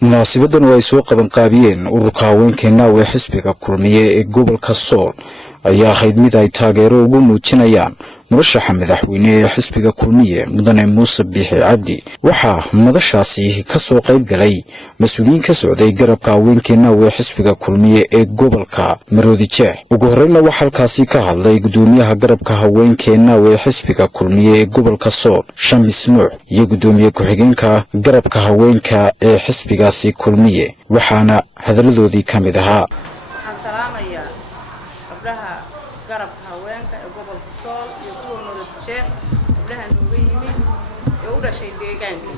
munaasibadan oo ay soo qaban qaabiyeen ururka haweenkeena ee xisbiga kulmiye ee gobolka Sool ayaa ahayd mid ay taageero ugu muujinayaan murashaxa madaxweyne ee xisbiga kulmiye mudane Muuse Biixi Cabdi. waxaa madashaasi ka soo qayb galay mas'uuliyiin ka socday garabka haweenkeena ee xisbiga kulmiye ee gobolka Maroodijeex. ugu horreynna waxaa halkaasi ka hadlay gudoomiyaha garabka haweenkeena ee xisbiga kulmiye ee gobolka Sool Shamis Nuux iyo gudoomiye ku-xigeenka garabka haweenka ee xisbigaasi kulmiye, waxaana hadaladoodii ka mid ahaa garabka haweenka ee gobolka Sool iyo kuwa Maroodijeex gabdhahan uga yimid ee u dhashay deegaanka.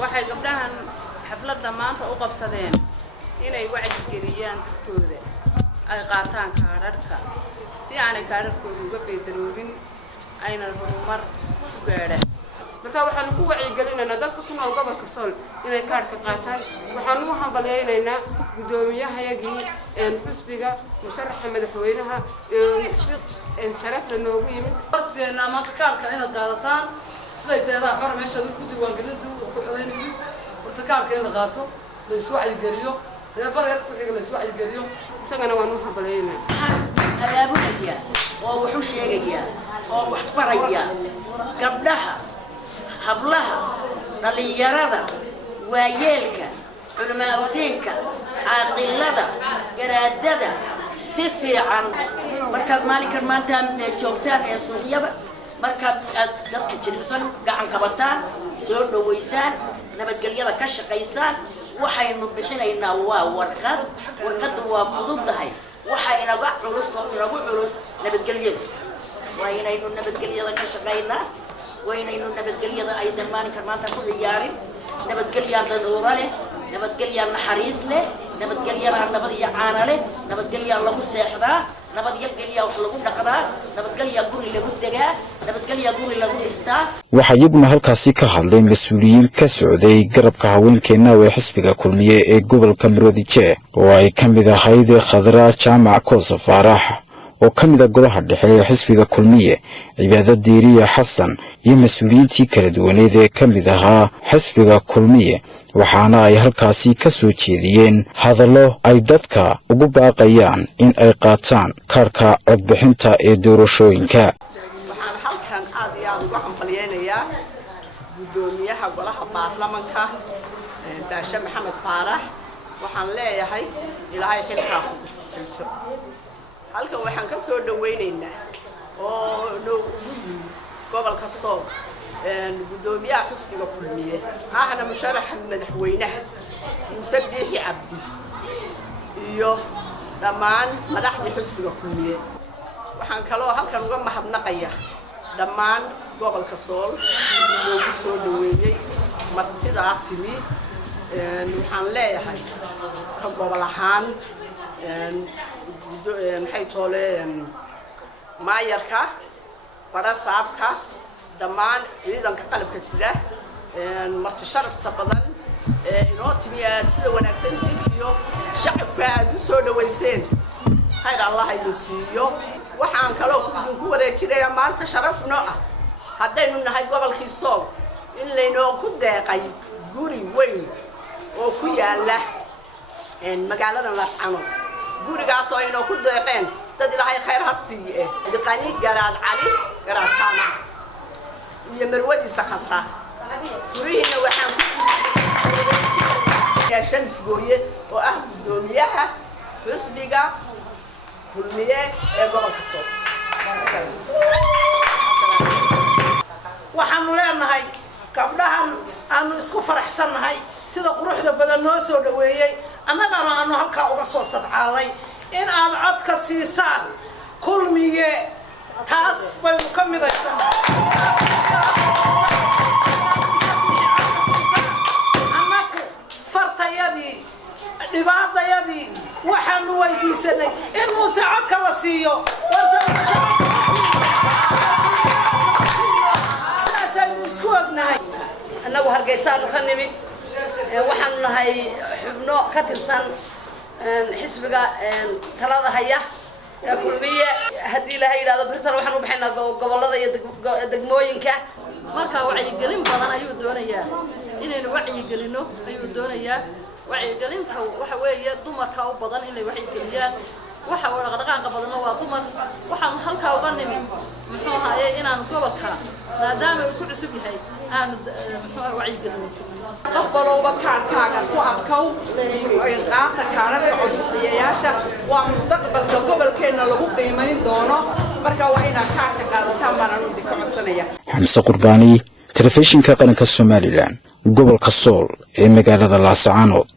waxay gabdhahan xafladda maanta u qabsadeen inay wacyi geliyaan dadkooda, ay qaataan kaadhadhka si aanay kaadhadhkooda uga beedaroobin ayna horumar ku gaadhaan. marka waxaan ku wacyi gelinaynaa dadka ku nool gobolka Sool inay kaadhka qaataan. waxaan u hambalyeeynaa gudoomiyahayagii xisbiga musharaxa madaxweynaha si sharaf leh noogu yimid. horteena maanta kaadhka inaad qaadataan siday teedaa xor meesha ku diiwaangelinta ku codeynaysid. horta kaadhka in la qaato la isu wacyi geliyo, reer ku xiga la isu wacyi geliyo. isagana waan u hambalyeeynaa. abaabulaya oo wuxuu sheegayaa oo wax faraya gabdhaha, hablaha, dhalinyarada, waayeelka, culimaaddeenka, caaqilada, garaadada si fiican markaad maalinkan maanta joogtaan ee suuqyada, markaad dadka jilicsan gacan qabataan, soo dhaweysaan, nabadgelyada ka shaqaysaan. waxaynu bixinaynaa waa warqadda waa fududahay. waxa inaga culus nabadgelyada. waa inaynu nabadgelyada ka shaqaynaa, وينينو نبتقليا أيضا ما نكر ما تقول ياري نبتقليا ضرورة له نبتقليا نحريص له نبتقليا نبتقليا عانة له نبتقليا الله السحرة نبتقليا وحلقون نقرا نبتقليا قولي لبودجا نبتقليا قولي لبودستا. waxaa iyaguna halkaasi ka hadlay mas'uuliyiin ka socday garabka haweenkeena ee xisbiga kulmiye ee gobolka Maroodijeex oo ay ka mid ahayd Khadra Jaamac Koos Faarax oo ka mid ah golaha dhexe ee xisbiga kulmiye, Cibaado Diiriye Xasan iyo mas'uuliyiintii kala duwaneed ee ka mid ahaa xisbiga kulmiye. waxaana ay halkaasi ka soo jeediyeen hadallo ay dadka ugu baaqayaan in ay qaataan kaarka codbixinta ee doorashooyinka. waxaan halkan aad iyo aad ugu hambalyeeynaa gudoomiyaha golaha baarlamaanka Baasha Maxamed Faarax. waxaan leeyahay ilaahay xilka ku xilto. halkan waxaan ka soo dhaweynaynaa oo ugu yimid gobolka Sool gudoomiyaha xisbiga kulmiye ahna musharaxa madaxweynaha Muuse Biixi Cabdi iyo dhammaan madaxda xisbiga kulmiye. waxaan kaloo halkan uga mahadnaqayaa dhammaan gobolka Sool oo soo dhaweeyay martida timi. waxaan leeyahay ka gobol ahaan maxay tooleen maayarka barasaabka dhammaan ciidanka qalabka sida marti sharafta badan inoo timiyaa sida wanaagsan iyo shacabka aad u soo dhaweyseen. khayr Allah idin siiyo. waxaan kaloo ku wareejinayaa maanta sharafno ah haddaynu nahay gobolkii Sool in laynoo ku deeqay guri weyn oo ku yaala magaalada Laascaanood. gurigaas oo inoo ku deeqeen dad ilaahay khayr ha siiye diqani garaad cali garaad taama iyo marwadiisa Khadra. furihiina waxaan ku Shamis Gooye oo ah gudoomiyaha xisbiga kulmiye ee gobolka Sool. waxaanu leenahay gabdhahan aanu isku faraxsanahay sida quruxda badan noo soo dhaweeyay, annagana aanu halkaa uga soo sadcaalay in aad codka siisaan kulmiye. taas baynu ka midaysanahay. annagu fartayadii dhibaatayadii waxaanu weydiisanay in Muuse codka la siiyo. saasaynu isku ognahay. annagu Hargeysaanu ka nimid waxaanu nahay xubno ka tirsan xisbiga talada haya ee kulmiye. haddii la yiraahdo birtan waxaan u bixinaa gobolada iyo degmooyinka marka wacyigelin badan ayuu doonayaa inaynu wacyigelino ayuu doonayaa wacyigelinta waxa weeye dumarka u badan inay wacyigeliyaan waxa dhaqdhaqaaqa badan waa dumar waxaan halkaa uga nimi muxuu ahaayay inaan gobolka maadaama uu ku cusub yahay aan muxuu wacyigelino qof walba kaarkaaga ku adkow qaata kaararka codbixiyayaasha waa mustaqbalka gobolkeena lagu qiimeyn doono marka waa inaad kaarka qaadataan baan anu idinka codsanaya xamse qurbaani telefishinka qaranka Somaliland gobolka Sool ee magaalada Laascaanood.